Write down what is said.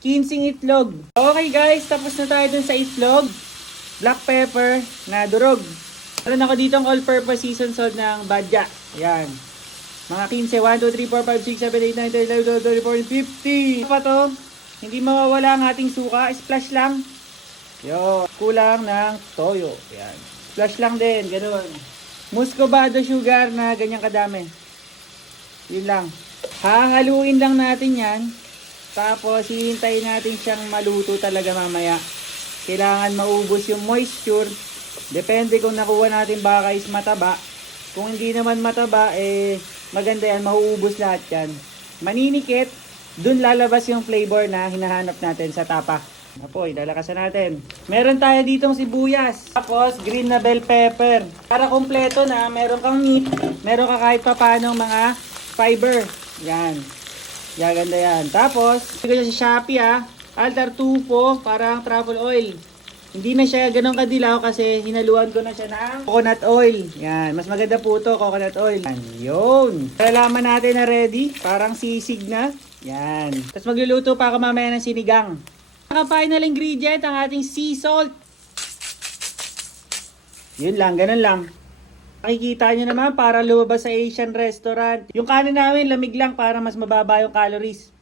15 itlog. Okay guys, tapos na tayo dun sa itlog. Black pepper na durog. Meron ako dito ang all-purpose seasoned salt ng Badya. Yan. Mga 15, 1, 2, 3, 4, 5, 6, 7, 8, 9, 10, 11, 12, 13, 14, 15. Pa to, hindi mawawala ang ating suka. Splash lang. Yo, kulang ng toyo. Yan. Splash lang din, ganoon. Muscovado sugar na ganyang kadami. Yun lang. Hahaluin lang natin yan. Tapos, hihintayin natin siyang maluto talaga mamaya. Kailangan maubos yung moisture. Depende kung nakuha natin baka is mataba. Kung hindi naman mataba, maganda yan. Mauubos lahat yan. Maninikit, dun lalabas yung flavor na hinahanap natin sa tapa. Apo, ilalakasan natin. Meron tayo ditong sibuyas. Tapos, green na bell pepper. Para kompleto na, meron kang meat. Meron ka kahit papano mga fiber. Yan. Gaganda yan. Tapos, ito siya sa Shopee Altar Tufo, parang truffle oil. Hindi na siya ganun kadilaw kasi hinaluan ko na siya ng coconut oil. Yan. Mas maganda po ito, coconut oil. Yan. Yun. Kailangan natin na ready. Parang sisig na. Yan. Tapos magluluto pa ako mamaya ng sinigang. Ang final ingredient, ang ating sea salt. Yun lang, ganun lang. Makikita nyo naman para lumabas sa Asian restaurant. Yung kanin namin lamig lang para mas mababa yung calories.